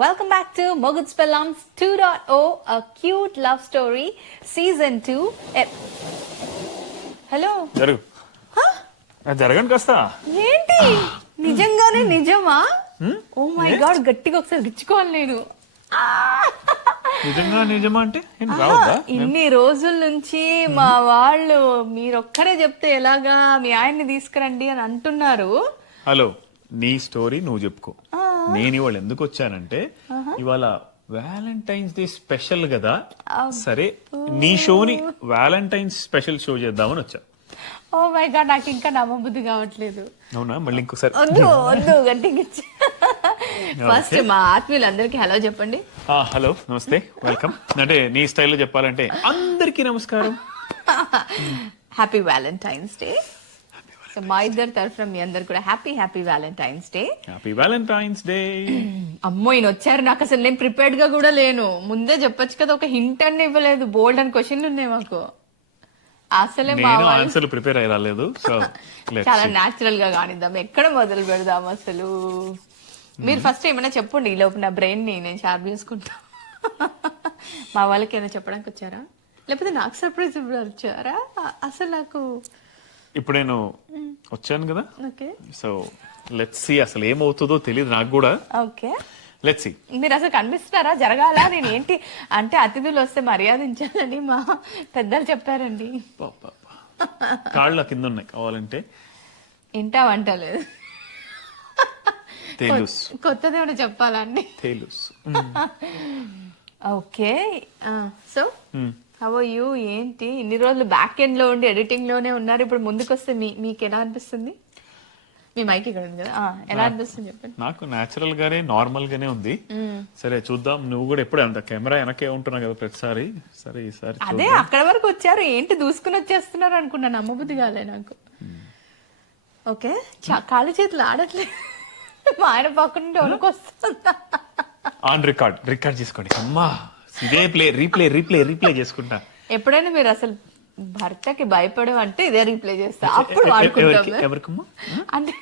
Welcome back to Mogut's Pelams 2.0, a cute love story, season 2. Hello. జరుగు జరగండి కాస్త. ఏంటి నిజంగానే నిజమా? ఓ మై గాడ్, గట్టిగా ఒకసారి గిచ్చుకోవాలి నేను. నిజంగా నిజమా అంటే ఏం రావద్దా? ఇన్ని రోజుల నుంచి మా వాళ్ళు మీరొక్కరే చెప్తే ఎలాగా మీ ఆయన్ని తీసుకురండి అని అంటున్నారు. హలో, నీ స్టోరీ నువ్వు చెప్పుకో. నేను ఇవాళ ఎందుకు వచ్చానంటే ఇవాళ వ్యాలంటైన్స్ డే స్పెషల్ కదా, సరే నీ షోని వ్యాలంటైన్స్ స్పెషల్ షో చేద్దామని వచ్చా. ఓ మై గాడ్, నాకు ఇంకా నమ్మబుద్ధి కావట్లేదు. అవునా? మళ్ళీ ఇంకోసారి వద్దు వద్దు, గట్టిగా ఫస్ట్ మా ఆత్మీయులందరికీ హలో చెప్పండి. హలో, నమస్తే, వెల్కమ్. అంటే నీ స్టైల్లో చెప్పాలంటే అందరికీ నమస్కారం, హ్యాపీ వ్యాలంటైన్స్ డే. సో మా ఇద్దరు తరఫున మీ అందరు కూడా happy happy Valentine's day. Happy Valentine's day. అమ్మో, ఈయన వచ్చారు, నాకు అసలు నేను ప్రిపేర్డ్ గా కూడా లేను. ముందే చెప్పొచ్చు కదా, ఒక హింట్ అన్ని ఇవ్వలేదు. బోల్డ్ అని క్వశ్చన్లు ఉన్నాయి మాకు. అసలే మా ఆన్సర్ ప్రిపేర్ అయ్యి రాలేదు. సో చాలా న్యాచురల్ గా కానిద్దాం. ఎక్కడ మొదలు పెడదాం అసలు? మీరు ఫస్ట్ ఏమైనా చెప్పండి, ఈ లోపు నా బ్రెయిన్ ని నేను షార్ప్ చేసుకుంటా. మా వాళ్ళకి ఏమైనా చెప్పడానికి వచ్చారా, లేకపోతే నాకు సర్ప్రైజ్ వచ్చారా? అసలు నాకు ఇప్పుడు నేను వచ్చాను కదా, ఓకే. సో లెట్స్ సీ అసలు ఏమవుతుందో తెలియదు నాకు కూడా. Okay, let's see. మీరు అసలు కనిపిస్తున్నారా? జరగాల? నేను ఏంటి అంటే అతిథులు వస్తే మర్యాదించాలని మా పెద్దలు చెప్పారండి. కాళ్ళ కింద ఉన్నాయి, కావాలంటే ఇంటా వంటలేదు. తెలుసు, కొత్తది ఏమైనా చెప్పాలండి? తెలుసు. Okay, so how are you? ఏంటి ఇన్ని రోజులు బ్యాక్ ఎండ్ లో ఉండి ఎడిటింగ్ లోనే ఉన్నారు, ఇప్పుడు ముందుకు వస్తే మీకు ఎలా అనిపిస్తుంది? మీ మైక్ ఇక్కడ ఉంది కదా, ఎలా అనిపిస్తుంది చెప్పండి. నాకు నేచురల్ గానే నార్మల్ గానే ఉంది. సరే చూద్దాం. నువ్వు కూడా ఎప్పుడు అంత కెమెరా వెనకే ఉంటున్నావు కదా ప్రతిసారి. సరే ఈసారి అదే అక్కడ వరకు వచ్చారు, ఏంటి దూసుకుని వచ్చేస్తున్నారు అనుకున్నా. నమ్మబుద్ధి కాలే నాకు. ఓకే, కాళ్ళు చేతులు ఆడట్లేదు. మా ఆయన పక్కన వరకు వస్తుందా? ఆన్ రికార్డ్ చేసుకోండి. అమ్మా, ఇదే రీప్లే చేసుకుంటా. ఎప్పుడైనా మీరు అసలు భర్తకి భయపడమంటే ఇదే రీప్లే చేస్తా, అప్పుడు వాడుకుంటాం. ఎవరికమ్మా అంటే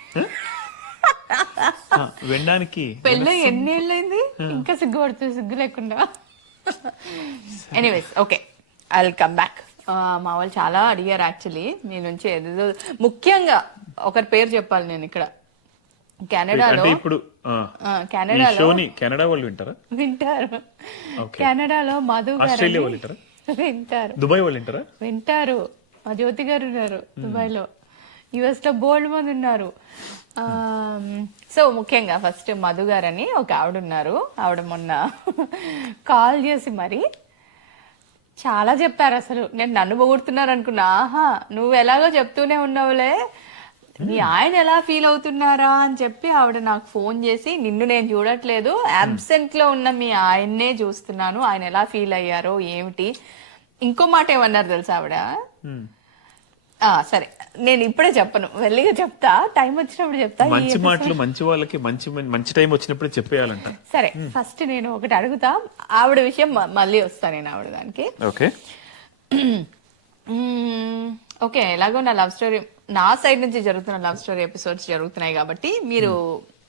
వినడానికి పెళ్ళి ఎన్ని ఏళ్ళైంది, ఇంకా సిగ్గుపడుతుంది, సిగ్గు లేకుండా. Anyways, okay, I will come back. మా వాళ్ళు చాలా అడిగారు యాక్చువల్లీ మీ నుంచి. ఏదో ముఖ్యంగా ఒకరి పేరు చెప్పాలి నేను ఇక్కడ. కెనడాలో ఇప్పుడు కెనడా వాళ్ళు వింటారా? వింటారు. కెనడాలో మధు ఆస్ట్రేలియా వాళ్ళు వింటారా? వింటారు. దుబాయ్ వాళ్ళు వింటారా? వింటారు. మా జ్యోతి గారు ఉన్నారు దుబాయ్ లో. యుఎస్ లో బోల్డ్ మంది ఉన్నారు. సో ముఖ్యంగా ఫస్ట్ మధు గారని ఒక ఆవిడ ఉన్నారు. ఆవిడ మొన్న కాల్ చేసి మరి చాలా చెప్పారు. అసలు నేను నన్ను పొగుడుతున్నారు అనుకున్నా. ఆహా, నువ్వు ఎలాగో చెప్తూనే ఉన్నావులే, మీ ఆయన ఎలా ఫీల్ అవుతున్నారా అని చెప్పి ఆవిడ నాకు ఫోన్ చేసి, నిన్ను నేను చూడట్లేదు, అబ్సెంట్ లో ఉన్న మీ ఆయన్నే చూస్తున్నాను, ఆయన ఎలా ఫీల్ అయ్యారో ఏమిటి. ఇంకో మాట ఏమన్నారు తెలుసా ఆవిడ? సరే నేను ఇప్పుడే చెప్పను, వెళ్ళిగా చెప్తా, టైం వచ్చినప్పుడు చెప్తా. మంచి మాటలు మంచి వాళ్ళకి మంచి టైం వచ్చినప్పుడు చెప్పేయాలంట. సరే, ఫస్ట్ నేను ఒకటి అడుగుతా, ఆవిడ విషయం మళ్ళీ వస్తా నేను ఆవిడ దానికి. ఓకే ఓకే, ఎలాగో నా లవ్ స్టోరీ, నా సైడ్ నుంచి జరుగుతున్న లవ్ స్టోరీ ఎపిసోడ్స్ జరుగుతున్నాయి కాబట్టి మీరు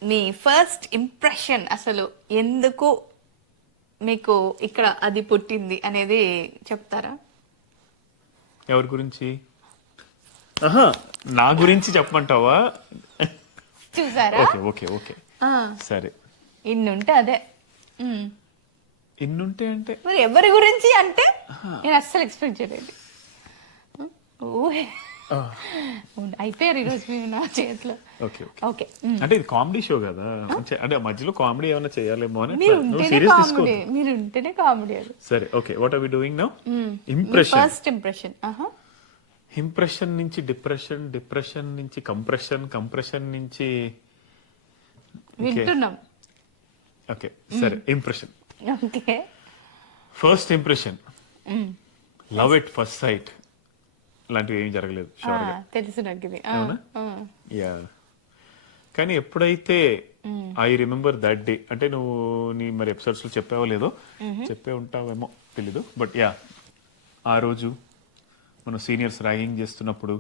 మీ ఫస్ట్ ఇంప్రెషన్, అసలు ఎందుకు మీకు ఇక్కడ అది పుట్టింది అనేది చెప్తారా? ఎవరి గురించి? నా గురించి చెప్పమంటావా? చూసారా? ఓకే ఓకే సరే. ఇన్నుంటే అదే. ఇన్నుంటే అంటే మరి ఎవరి గురించి అంటే నేను అస్సలు ఎక్స్పెక్ట్ చేయలేదు. అయిపోయారు ఈరోజు మీరు నా చేతిలో. ఓకే, అంటే ఇది కామెడీ షో కదా, అంటే మధ్యలో కామెడీ ఏమైనా చేయాలేమో అని. మీరు ఉంటేనే కామెడీ. సరే, okay, what are we doing now? Impression. First impression. Impression నుంచి డిప్రెషన్ నుంచి కంప్రెషన్ నుంచి వింటున్నాం. ఓకే సరే, impression. Okay, first impression, love at first sight లాంటివి ఏమీ జరగలేదు. తెలుసు నాకు ఇది. యా, కానీ ఎప్పుడైతే ఐ రిమెంబర్ దట్ డే, అంటే నువ్వు నీ మరి ఎపిసోడ్స్ లో చెప్పావో లేదో, చెప్పే ఉంటావేమో తెలీదు, బట్ యా, ఆ రోజు మనం సీనియర్స్ ర్యాగింగ్ చేస్తున్నప్పుడు,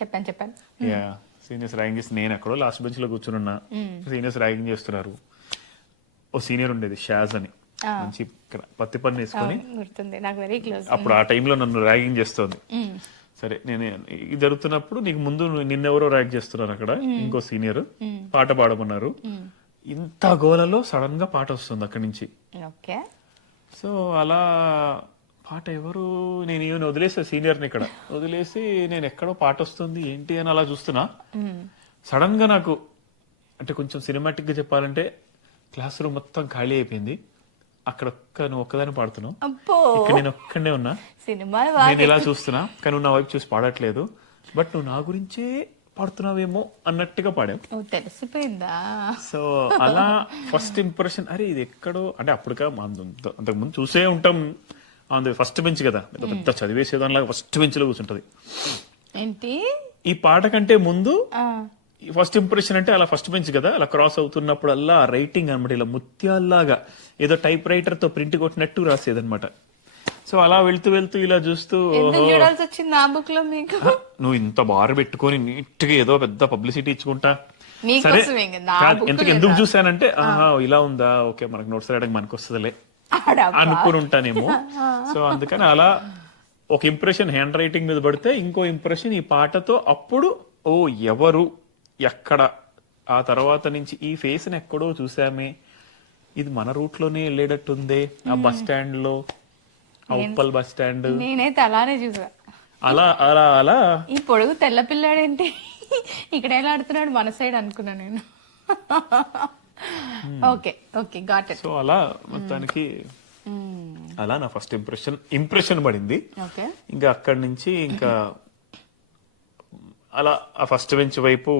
చెప్పాను. యా, సీనియర్స్ ర్యాగింగ్ చేసి నేను ఎక్కడో లాస్ట్ బెంచ్ లో కూర్చున్నా, సీనియర్స్ ర్యాగింగ్ చేస్తున్నారు. ఓ సీనియర్ ఉండేది షాజ్ అని, మంచి పత్తి పన్ను వేసుకొని, గుర్తుంది నాకు, వెరీ క్లోజ్. అప్పుడు ఆ టైంలో నన్ను ర్యాగింగ్ చేస్తోంది. సరే నేను ఇది జరుగుతున్నప్పుడు నీకు ముందు నిన్నెవరో ర్యాగ్ చేస్తున్నారు అక్కడ, ఇంకో సీనియర్ పాట పాడమన్నారు. ఇంత గోలలో సడన్ గా పాట వస్తుంది అక్కడి నుంచి. ఓకే. సో అలా పాట ఎవరు, నేను ఈవెన్ వదిలేసా సీనియర్ని ఇక్కడ వదిలేసి, నేను ఎక్కడో పాట వస్తుంది ఏంటి అని అలా చూస్తున్నా. సడన్ గా నాకు అంటే కొంచెం సినిమాటిక్ గా చెప్పాలంటే క్లాస్ రూమ్ మొత్తం ఖాళీ అయిపోయింది. అక్కడ నువ్వు ఒక్కదాన్ని పాడుతున్నావు, ఇక్కడ నేను ఒక్కడే ఉన్నా, సినిమా నేను ఇలా చూస్తున్నా కానీ నువ్వు నా వైపు చూసి పాడట్లేదు, బట్ నువ్వు నా గురించే పాడుతున్నావేమో అన్నట్టుగా పాడావు. తెలిసిపోయిందా? సో అలా ఫస్ట్ ఇంప్రెషన్, అరే ఇది ఎక్కడో అంటే అప్పటికా అంతకుముందు చూసే ఉంటాం. ఫస్ట్ బెంచ్ కదా, పెద్ద చదివేసేదానిలాగా ఫస్ట్ బెంచ్ లో కూర్చుంటది. ఏంటి ఈ పాట కంటే ముందు ఫస్ట్ ఇంప్రెషన్ అంటే అలా ఫస్ట్ బెంచ్ కదా, అలా క్రాస్ అవుతున్నప్పుడు అలా రైటింగ్ అనమాట, ఇలా ముత్యాల్లాగా ఏదో టైప్ రైటర్ తో ప్రింట్ కొట్టినట్టు రాసేదనమాట. సో అలా వెళ్తూ వెళ్తూ ఇలా చూస్తూ, చూడాల్సి వచ్చింది ఆ బుక్ లో మీకు. నువ్వు ఇంత బార్ పెట్టుకొని నీట్ గా ఏదో పెద్ద పబ్లిసిటీ ఇచ్చుకుంటా, సరే ఎందుకు చూసానంటే ఆహా ఇలా ఉందా, ఓకే మనకు నోట్స్ రాయడానికి మనకు వస్తుందిలే అనుకుని ఉంటానేమో. సో అందుకని అలా ఒక ఇంప్రెషన్ హ్యాండ్ రైటింగ్ మీద పడితే, ఇంకో ఇంప్రెషన్ ఈ పాటతో. అప్పుడు ఓ ఎవరు ఎక్కడ, ఆ తర్వాత నుంచి ఈ ఫేస్ ని ఎక్కడో చూసామే, ఇది మన రూట్ లోనే వెళ్ళేటట్టుందే, ఆ బస్ స్టాండ్ లో, ఆ ఉప్పల్ బస్ స్టాండ్. నేనైతే అలానే చూసా. అలా అలా అలా ఈ పొడుగు తెల్ల పిల్లాడేంటి ఇక్కడ ఎలా ఆడుతున్నాడు మన సైడ్ అనుకున్నా నేను. Okay okay, got it. So అలా మొత్తానికి అలా నా ఫస్ట్ ఇంప్రెషన్ పడింది. ఇంకా అక్కడి నుంచి ఇంకా అలా ఆ ఫస్ట్ బెంచ్ వైపు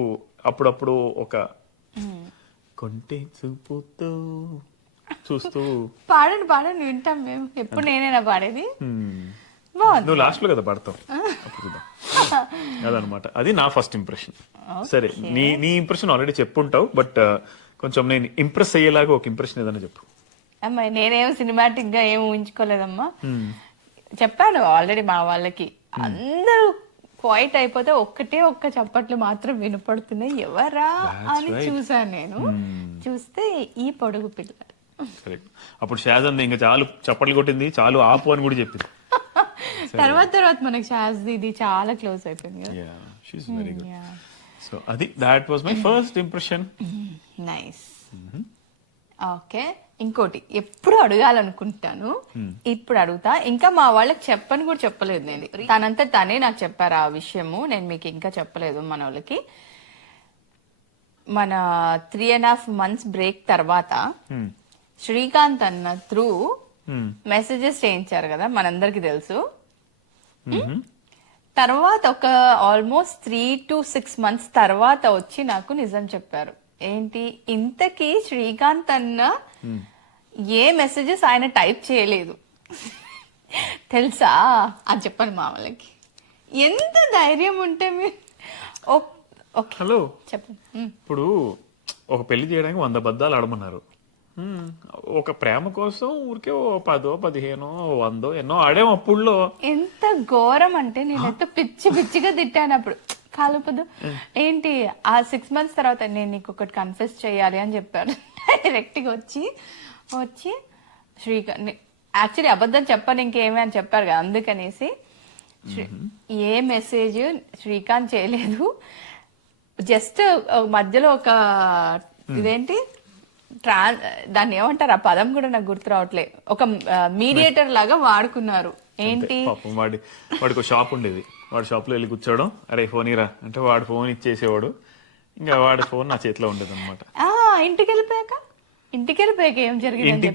అప్పుడప్పుడు ఒక కొంటే చూపుతూ చూస్తూ పాడండి పాడండి వింటాం మేము. ఎప్పుడు నేనేనా పాడేది? నువ్వు లాస్ట్ లో కదా పాడతావు, అదనమాట. అది నా ఫస్ట్ ఇంప్రెషన్. సరే నీ ఇంప్రెషన్ ఆల్రెడీ చెప్పుంటావు, బట్ కొంచెం నేను ఇంప్రెస్ అయ్యేలాగా ఒక ఇంప్రెషన్ ఏదైనా చెప్పు. అమ్మా నేనేం సినిమాటిక్ గా ఏం ఊహించుకోలేదమ్మా. చెప్పాను ఆల్రెడీ మా వాళ్ళకి, అందరూ క్వైట్ అయిపోతే ఒక్క చప్పట్లు మాత్రం వినపడుతున్నాయి, ఎవరా అని చూసాను నేను. చూస్తే ఈ పొడుగు పిల్లలు. అప్పుడు షాజన్ ఇంకా చాలు చప్పట్లు కొట్టింది, చాలు ఆపు అని కూడా చెప్పింది. తర్వాత మనకి షాజ్ ఇది చాలా క్లోజ్ అయిపోయింది కదా. సో అది that was my first impression. Nice. Okay, ఇంకోటి ఎప్పుడు అడగాలనుకుంటాను, ఇప్పుడు అడుగుతా. ఇంకా మా వాళ్ళకి చెప్పని కూడా చెప్పలేదు నేను, తనంతా తనే నాకు చెప్పారు ఆ విషయము, నేను మీకు ఇంకా చెప్పలేదు. మన వాళ్ళకి మన 3.5 months బ్రేక్ తర్వాత శ్రీకాంత్ అన్న త్రూ మెసేజెస్ చేయించారు కదా, మనందరికి తెలుసు. తర్వాత ఒక ఆల్మోస్ట్ 3 to 6 months తర్వాత వచ్చి నాకు నిజం చెప్పారు. ఏంటి, ఇంతకీ శ్రీకాంత్ అన్న ఏ మెసేజెస్ ఆయన టైప్ చేయలేదు తెలుసా అని చెప్పండి మా వాళ్ళకి. ఎంత ధైర్యం ఉంటే మీరు. హలో చెప్పండి. ఇప్పుడు ఒక పెళ్లి చేయడానికి 100 అబద్ధాలు ఆడమన్నారు. ఒక ప్రేమ కోసం ఊరికే 10, 15, 100 ఎన్నో ఆడేమో. అప్పుడులో ఎంత ఘోరం అంటే నేనైతే పిచ్చిగా తిట్టాను అప్పుడు. కాలుపదు ఏంటి, ఆ 6 months తర్వాత నేను నీకు ఒకటి కన్ఫెస్ చేయాలి అని చెప్పారు. డైరెక్ట్ గా వచ్చి శ్రీకాంత్ యాక్చువల్లీ అబద్ధం చెప్పాను ఇంకేమి అని చెప్పారు కదా, అందుకనేసి ఏ మెసేజ్ శ్రీకాంత్ చేయలేదు. జస్ట్ మధ్యలో ఒక ఇదేంటి దాన్ని ఏమంటారు, ఆ పదం కూడా నాకు గుర్తు రావట్లేదు, ఒక మీడియేటర్ లాగా వాడుకున్నారు. ఏంటి, వాడికి షాప్ ఉండేది, వాడి షాప్ లో వెళ్ళి కూర్చోవడం, అరే ఫోన్ ఇరా అంటే వాడు ఫోన్ ఇచ్చేసేవాడు, ఇంకా వాడి ఫోన్ నా చేతిలో ఉండేది అనమాట. ఇంటికి వెళ్ళిపోయాక ఏం జరిగింది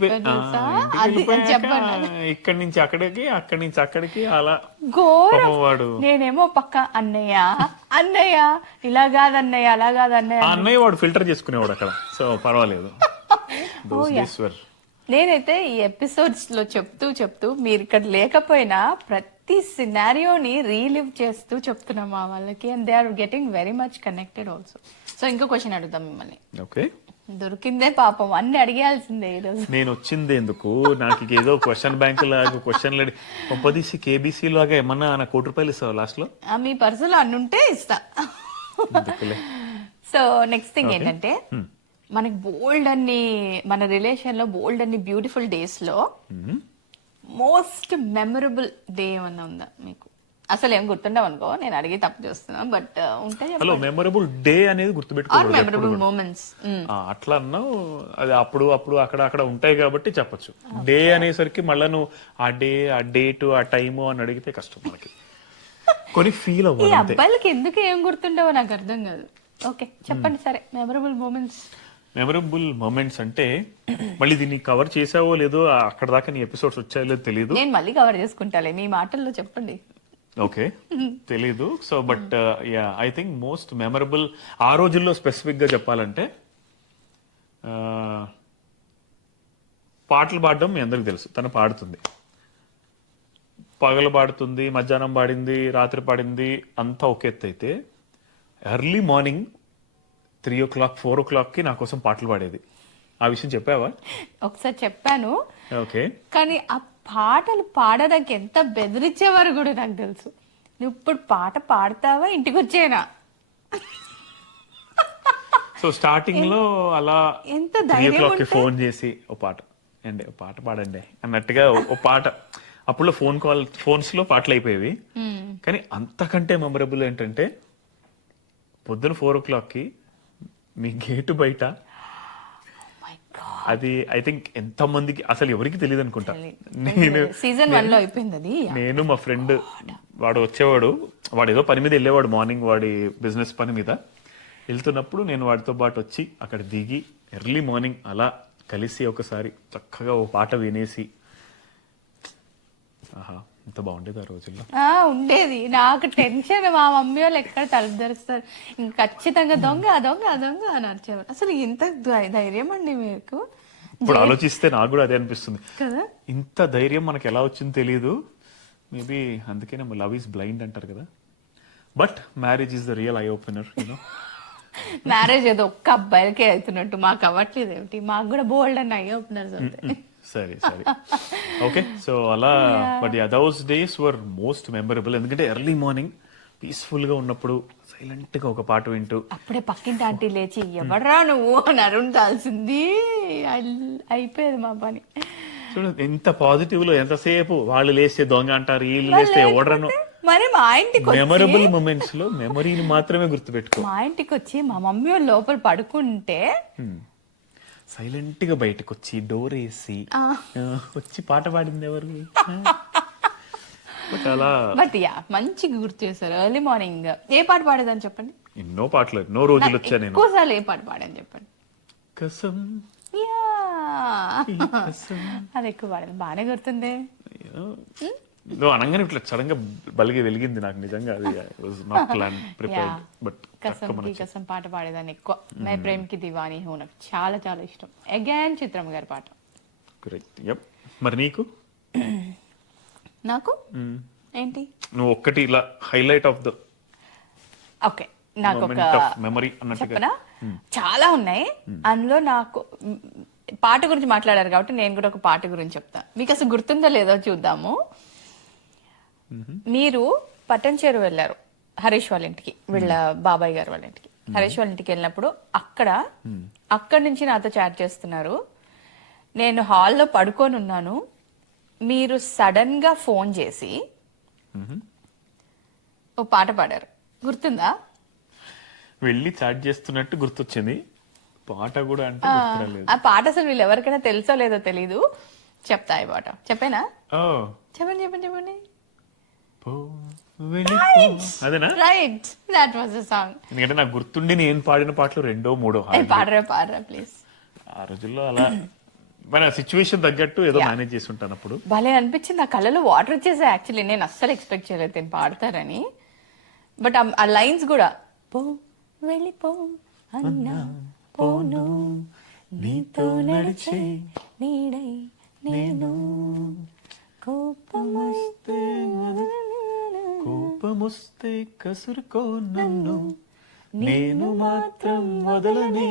ఇక్కడి నుంచి అక్కడికి, అక్కడి నుంచి అక్కడికి, అలా వాడు. నేనేమో పక్క అన్నయ్య ఇలా కాదు అన్నయ్య, అలా కాదు అన్నయ్య. అన్నయ్య వాడు ఫిల్టర్ చేసుకునేవాడు అక్కడ, సో పర్వాలేదు. నేనైతే ఈ ఎపిసోడ్స్ లో చెప్తూ మీరు ఇక్కడ లేకపోయినా ప్రతి సినారియోని రీలివ్ చేస్తూ చెప్తున్నా మా వాళ్ళకి, and they are getting very much connected also. So ఇంకో క్వశ్చన్ అడుగుతాం మిమ్మల్ని. ఓకే, దొరికిందే పాపం, అన్ని అడిగేయాల్సిందే ఈరోజు. నేను వచ్చింది ఎందుకు, నాకు ఏదో క్వశ్చన్ బ్యాంక్ లాగా క్వశ్చన్ పంపదీసి కేబీసీ లాగా ఏమన్నా నా ₹1,00,000 ఇస్తావు లాస్ట్ లో? మీ పర్సులో అన్నుంటే ఇస్తా. సో నెక్స్ట్ థింగ్ ఏంటంటే, మనకి బోల్డ్ అన్ని మన రిలేషన్ లో బోల్డ్ అన్ని బ్యూటిఫుల్ డేస్ లో మోస్ట్ మెమరబుల్ డే ఏమన్నా ఉందా మీకు? అసలు ఏం గుర్తుండవు అనుకో, నేను అడిగి తప్పు చేస్తున్నా, బట్ ఉంటే హలో మెమరబుల్ డే అనేది ఆర్ గుర్తుపెట్టుకోకూడదు ఎప్పుడు మెమరబుల్ కూడా. మూమెంట్స్. అట్లా అన్నావు, అది అప్పుడు అప్పుడు అక్కడ అక్కడ ఉంటాయి కాబట్టి చెప్పొచ్చు. డే అనేసరికి మళ్ళా నువ్వు ఆ డేట్ ఆ టైము అని అడిగితే కష్టం మనకి. కొన్ని ఫీల్ ఈ అవ్వాలి అంతే. అబ్బాయిలకి ఎందుకు ఏం గుర్తుండవో నాకు అర్థం కాదు. ఓకే చెప్పండి, సరే మెమరబుల్ మూమెంట్స్. మెమరబుల్ మూమెంట్స్ అంటే మళ్ళీ దీన్ని కవర్ చేసావో లేదో, అక్కడ దాకా నీ ఎపిసోడ్స్ వచ్చాయో లేదో తెలియదు. నేను మళ్ళీ కవర్ చేసుకుంటాలే, మీ మాటల్లో చెప్పండి. ఓకే తెలీదు. So but yeah I think most memorable ఆ రోజుల్లో స్పెసిఫిక్ గా చెప్పాలంటే పాటలు పాడడం మీ అందరికి తెలుసు. తను పాడుతుంది, పగలు పాడుతుంది, మధ్యాహ్నం పాడింది, రాత్రి పాడింది, అంతా ఒక ఎత్తు అయితే ఎర్లీ మార్నింగ్ 3 o'clock 4 o'clockకి నా కోసం పాటలు పాడేది. ఆ విషయం చెప్పావా? ఒకసారి చెప్పాను, ఓకే. కానీ ఆ పాటలు పాడడానికి ఎంత బెదిరించేవారు కూడా నాకు తెలుసు. నువ్వు ఇప్పుడు పాట పాడతావా, ఇంటికి వచ్చేనా? సో స్టార్టింగ్ లో అలా ఎంత 3 ధైర్యం o'clock కి ఉంటే? ఫోన్ చేసి ఓ పాట అండి, ఓ పాట పాడండి అన్నట్టుగా ఓ పాట. అప్పుడు ఫోన్స్ లో పాటలు అయిపోయేవి. కానీ అంతకంటే మెమరబుల్ ఏంటంటే పొద్దున 4 o'clockకి మీ గేటు బయట, అది ఐ థింక్ ఎంత మందికి అసలు ఎవరికి తెలియదు అనుకుంటా. సీజన్ 1 లో అయిపోయింది అది. నేను మా ఫ్రెండ్ వాడు వచ్చేవాడు, వాడు ఏదో పని మీద వెళ్ళేవాడు మార్నింగ్, వాడి బిజినెస్ పని మీద వెళ్తున్నప్పుడు నేను వాడితో పాటు వచ్చి అక్కడ దిగి ఎర్లీ మార్నింగ్ అలా కలిసి ఒకసారి చక్కగా ఓ పాట వినేసి, ఆహా ఎంత బాగుండేది ఆ రోజుల్లో. ఉండేది. నాకు టెన్షన్, మా మమ్మీ వాళ్ళు ఎక్కడ తలుపు తెరుస్తారు, ఇంక ఖచ్చితంగా దొంగ దొంగ దొంగ అని అరిచేవారు. అసలు ఇంత ధైర్యం అండి మీకు? ఇప్పుడు ఆలోచిస్తే నాకు కూడా అదే అనిపిస్తుంది, కదా ఇంత ధైర్యం మనకి ఎలా వచ్చిందో తెలియదు. మేబీ అందుకే లవ్ ఈస్ బ్లైండ్ అంటారు కదా. But marriage is the real eye opener, you know. Marriage ఏదో ఒక్క అబ్బాయిలకే అవుతున్నట్టు మాకు అవ్వట్లేదు ఏమిటి? మాకు కూడా బోల్డ్ అని అయ్యి ఓపెనర్స్ అవుతాయి. సరే సరే ఓకే. సో అలా but yeah those days were most memorable. ఎందుకంటే ఎర్లీ మార్నింగ్ పీస్ఫుల్ గా ఉన్నప్పుడు సైలెంట్ గా ఒక పాట వింటూ, అప్పుడే పక్కింటి ఆంటీ లేచి ఎవడరా నువ్వు అని అరుంటాల్సింది, అయిపోయేది మా పని. చూడు ఎంత పాజిటివ్ లో, ఎంతసేపు వాళ్ళు లేస్తే దొంగ అంటారు, వీళ్ళు లేస్తే ఓడరను. మరి మా ఇంటికి మెమరబుల్ మూమెంట్స్ లో మెమరీని మాత్రమే గుర్తుపెట్టుకో. మా ఇంటికి వచ్చి మా మమ్మీ వాళ్ళు లోపల పడుకుంటే సైలెంట్ గా బయటకు వచ్చి డోర్ వేసి వచ్చి పాట పాడింది ఎవరు? బట్ అలా బట్ యా మంచిగా గుర్తు చేశారు. ఎర్లీ మార్నింగ్ ఏ పాట పాడేదని చెప్పండి. ఎన్నో పాటలు, ఎన్నో రోజులు వచ్చా నేను. ఎక్కువసార్లు ఏ పాట పాడని చెప్పండి. కసం యా అది ఎక్కువ పాడేది, బాగానే గుర్తుంది. నువ్వు అనగానే ఇట్లా సడన్ గా బలిగి వెలిగింది నాకు నిజంగా. అది was not plan prepared, but కసం పాట పాడేదాన్ని ఎక్కువ. మై ప్రేమ్ కి దివానీ హూ నాకు చాలా చాలా ఇష్టం. అగైన్ చిత్రమ్మ గారి పాట. కరెక్ట్. యప్. మరి నీకు? నాకు ఏంటి, నువ్వు ఒక్కటి ఇలా హైలైట్ ఆఫ్ ద ఓకే నాకు ఒక మెమరీ అన్నట్టుగా చెప్పనా? చాలా ఉన్నాయి. అందులో నాకు పాట గురించి మాట్లాడారు కాబట్టి నేను కూడా ఒక పాట గురించి చెప్తా. మీకు అసలు గుర్తుందో లేదో చూద్దాము. మీరు పట్టంచేరు వెళ్ళారు హరీష్ వాళ్ళ ఇంటికి, వీళ్ళ బాబాయ్ గారు వాళ్ళ ఇంటికి. హరీష్ వాళ్ళ ఇంటికి వెళ్ళినప్పుడు అక్కడి నుంచి నాతో చాట్ చేస్తున్నారు. నేను హాల్లో పడుకొని ఉన్నాను. మీరు సడన్ గా ఫోన్ చేసి ఓ పాట పాడారు, గుర్తుందా? వెళ్ళి చాట్ చేస్తున్నట్టు గుర్తొచ్చింది, పాట కూడా అంటే గుర్తురాలేదు. ఆ పాట అసలు వీళ్ళు ఎవరికైనా తెలుసో లేదో తెలీదు. చెప్తా ఈ పాట. చెప్పేనా? చెప్పండి చెప్పండి చెప్పండి. అదేనా? Right, that was the song. ఎందుకంటే నాకు గుర్తుండి నేను పాడిన పాటలు 2 3 పాడరా ప్లీజ్. ఆ రోజుల్లో అలా మన సిచ్యువేషన్ తగ్గట్టు ఏదో మేనేజ్ చేసి ఉంటాను. అప్పుడు భలే అనిపించింది, నా కళ్ళలో వాటర్ వచ్చేసాయి. యాక్చువల్లీ నేను అస్సలు ఎక్స్పెక్ట్ చేయలేదు నేను పాడతారని. బట్ ఆ లైన్స్ కూడా, పో వెళ్ళిపో అన్నా పోను నీతో నడిచే నీడై నేను, కోపమొస్తే కసురుకో నన్ను నేను మాత్రం వదలనే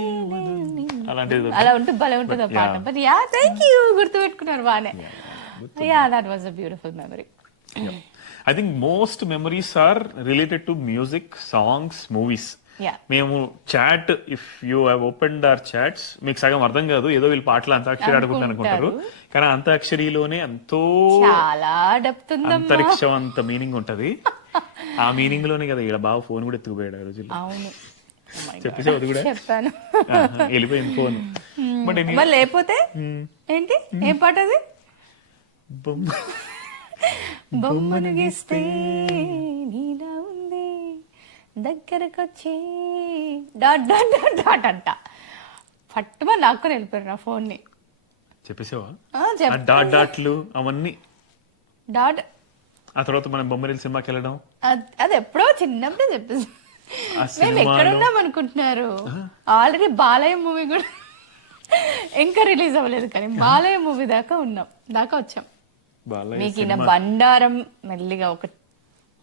అలాంటిది అలా ఉంటుంది, భలే ఉంటుంది ఆ పాట. బట్ యా థ్యాంక్ యూ, గుర్తు పెట్టుకున్నారు బానే. Yeah that was a beautiful memory. I think most memories are related to music, songs, movies. Yeah. మేము chat if you have opened our chats మీకు సగం అర్థం కాదు, ఏదో వీళ్ళు పాటలు అంతాక్షరి ఆడుకుంటారు అనుకుంటారు, కానీ అంతాక్షరిలోనే ఎంతో చాలా డెప్త్ ఉందమ్మా. అంతరిక్షం అంత మీనింగ్ ఉంటది. ఆ మీనింగ్ లోనే కదా ఇలా బాగా ఫోన్ కూడా ఎత్తుకుపోయాడు ఆ రోజుల్లో. అవును. Oh my God. చెప్పేసి అది కూడా చెప్పాను. వెళ్ళిపోయింది ఫోన్. బట్ మరి లేకపోతే ఏంటి, ఏం పాట అది? బొమ్మను గీస్తే నీలా ఉంది దగ్గరకొచ్చి డాట్ డాట్ డాట్ డాట్ అంట పట్టుమని లాక్కొని వెళ్ళిపోయారు నా ఫోన్ ని. చెప్పేసావా చెప్ప డాట్ డాట్లు అవన్నీ? డాట్ ఆ తర్వాత మనం బొమ్మరిల్లు సినిమాకి వెళ్ళడం అది ఎప్పుడో చిన్నప్పుడే చెప్పేసి. ఆ మేము సినిమాలో ఎక్కడున్నాం అనుకుంటున్నారు? ఆల్రెడీ బాలయ్య మూవీ కూడా ఇంకా రిలీజ్ అవ్వలేదు, కానీ బాలయ్య మూవీ దాకా వచ్చాం. బాలయ్య మీకు ఈయన బండారం మెల్లిగా ఒక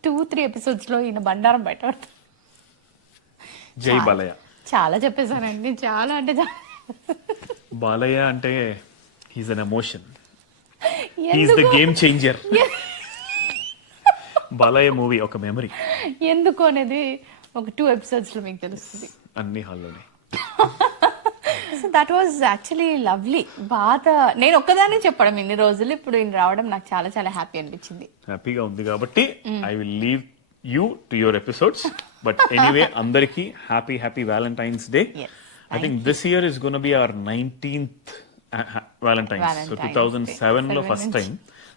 2-3 ఎపిసోడ్స్ లో ఈయన బండారం బయటపడుతుంది. జై బాలయ్య. చాలా చెప్పేశానండి, చాలా అంటే చాలా. బాలయ్య అంటే he's an emotion, he's the game changer. Balayya movie ఒక మెమరీ. ఎందుకు అనేది ఒక 2 ఎపిసోడ్స్ లో మీకు తెలుస్తుంది. అన్ని హాల్లోనే. So that was actually lovely. బాగా నేను ఒక్కదాన్ని చెప్పడం ఇన్ని రోజులు, ఇప్పుడు ఈయన రావడం నాకు చాలా చాలా హ్యాపీ అనిపించింది. హ్యాపీగా ఉంది కాబట్టి I will leave you to your episodes. But anyway అందరికి happy Valentine's day. I think this year is gonna be our 19th Valentine's. So 2007 లో ఫస్ట్ టైం.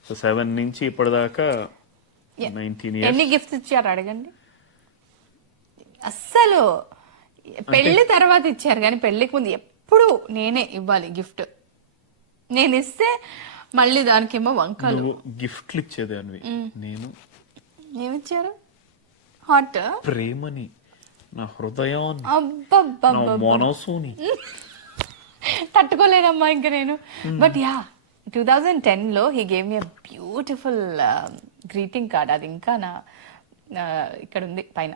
సో 7 నుంచి ఇప్పటిదాకా 19 years. ఎన్ని గిఫ్ట్స్ ఇచ్చారు అడగండి. అస్సలు పెళ్లి తర్వాత ఇచ్చారు, కానీ పెళ్లికి ముందు ఎప్పుడు నేనే ఇవ్వాలి గిఫ్ట్. నేను ఇస్తే మళ్ళీ దానికేమో వంకలు. నువ్వు గిఫ్ట్లు ఇచ్చేదానివి, నేను ఏమిచ్చారు? హాట్ ప్రేమని, నా హృదయాన్ని, అబ్బబ్బబ్బ నా మనసుని. తట్టుకోలేనమ్మా ఇంకా నేను. బట్ యా 2010 లో he gave me beautiful greeting card. అది ఇంకా నా ఇక్కడ ఉంది పైన,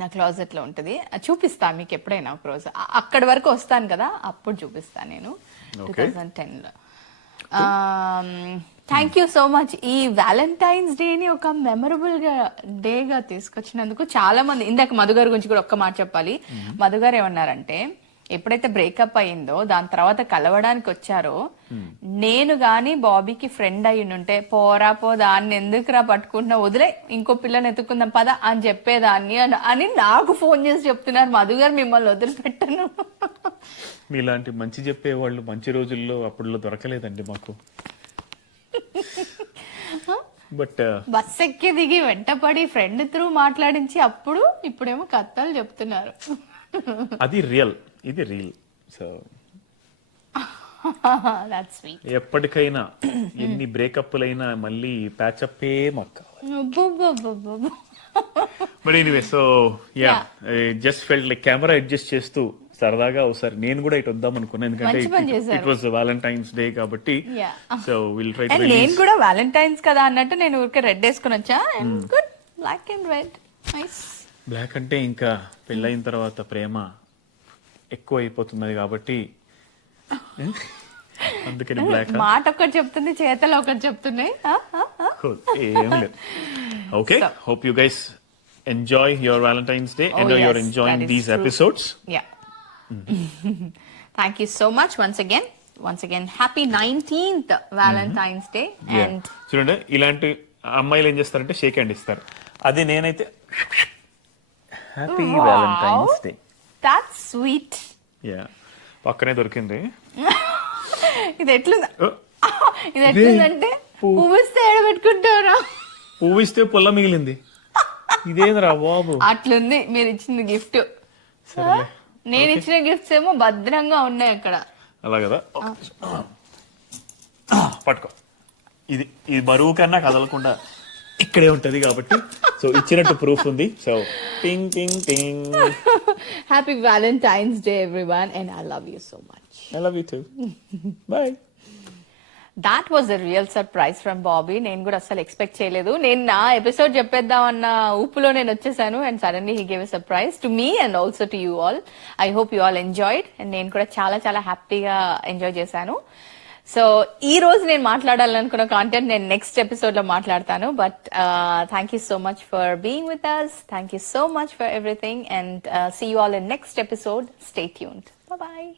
నా క్లాజెట్ లో ఉంటుంది. చూపిస్తా మీకు ఎప్పుడైనా ఒక రోజు. అక్కడి వరకు వస్తాను కదా, అప్పుడు చూపిస్తాను నేను 2010 లో. Thank you so much. ఈ వ్యాలంటైన్స్ డేని ఒక మెమరబుల్ డేగా తీసుకొచ్చినందుకు చాలా మంది. ఇందాక మధు గారి గురించి కూడా ఒక్క మాట చెప్పాలి. మధు గారు ఏమన్నారంటే, ఎప్పుడైతే బ్రేకప్ అయిందో దాని తర్వాత కలవడానికి వచ్చారో, నేను గాని బాబీకి ఫ్రెండ్ అయి ఉంటే పోరా పో దాన్ని ఎందుకురా పట్టుకుంటున్నా, వదిలే ఇంకో పిల్లని ఎత్తుకుందాం పద అని చెప్పేదాన్ని అని నాకు ఫోన్ చేసి చెప్తున్నారు. మధు గారు మిమ్మల్ని వదిలిపెట్టను. మీలాంటి మంచి చెప్పేవాళ్ళు మంచి రోజుల్లో అప్పుడులో దొరకలేదండి మాకు. బట్ బస్ ఎక్కి దిగి వెంటపడి ఫ్రెండ్ త్రూ మాట్లాడించి ఇప్పుడేమో కథలు చెప్తున్నారు. అది రియల్, ఇది రియల్. So that's sweet. ఎప్పటికైనా ఎన్ని బ్రేకప్లైనా మళ్ళీ ప్యాచప్ మాకు కావాలి. But anyway, so yeah just felt like camera adjust చేస్తూ సరదాగా ఒకసారి నేను కూడా ఇటు వద్దాం అనుకున్నాను, ఎందుకంటే ఇట్ వాజ్ వ్యాలంటైన్స్ డే కాబట్టి. So will try to. నేను కూడా వ్యాలంటైన్స్ కదా అన్నట్టు నేను ఊరికే రెడ్ వేసుకుని వచ్చా. Good black and red nice. Black అంటే ఇంకా పెళ్ళైన తర్వాత ప్రేమ ఎక్కువ అయిపోతున్నది కాబట్టి అందుకని బ్లాక్. మాట ఒకటి చెప్తుంది, చేతలు ఒకటి చెప్తున్నాయి. ఏం లేదు. Okay, hope you guys enjoy your Valentine's day and you're enjoying these episodes. Yeah. Thank you so much once again happy 19th Valentine's Day. And చూడండి, ఇలాంటి అమ్మాయిలు ఏం చేస్తారంటే షేక్ హ్యాండ్ ఇస్తారు. అది నేనైతే happy Valentine's day. that's sweet. Yeah, పక్కనే దొరికింది. ఇది ఎట్లుందంటే పువ్వు ఇస్తే ఏడబెట్టుకుంటారా? పువ్వు ఇస్తే పుల్ల మిగిలింది. ఇదేంద్రా బాబు, అట్లుంది మీరు ఇచ్చిన గిఫ్ట్. నేను ఇచ్చిన గిఫ్ట్స్ ఏమో భద్రంగా ఉన్నాయి అక్కడ. అలా కదా, పట్టుకో. ఇది బరువు కన్నా కదలకుండా ఇక్కడే ఉంటది కాబట్టి, సో ఇచ్చినట్టు ప్రూఫ్ ఉంది. సో టింగ్ టింగ్ టింగ్. Happy Valentine's day everyone and I love you so much. I love you too. Bye. That was a real surprise from Bobby. నేను కూడా అసలు ఎక్స్పెక్ట్ చేయలేదు. నేను నా ఎపిసోడ్ చెప్పేద్దాం అన్న ఊపులో నేను వచ్చేసాను, and suddenly he gave a surprise to me and also to you all. I hope you all enjoyed, and నేను కూడా చాలా చాలా హ్యాపీగా ఎంజాయ్ చేశాను. సో ఈ రోజు నేను మాట్లాడాలనుకున్న కాంటెంట్ నేను నెక్స్ట్ ఎపిసోడ్ లో మాట్లాడతాను. But thank you so much for being with us. Thank you so much for everything and see you all in next episode. Stay tuned. Bye.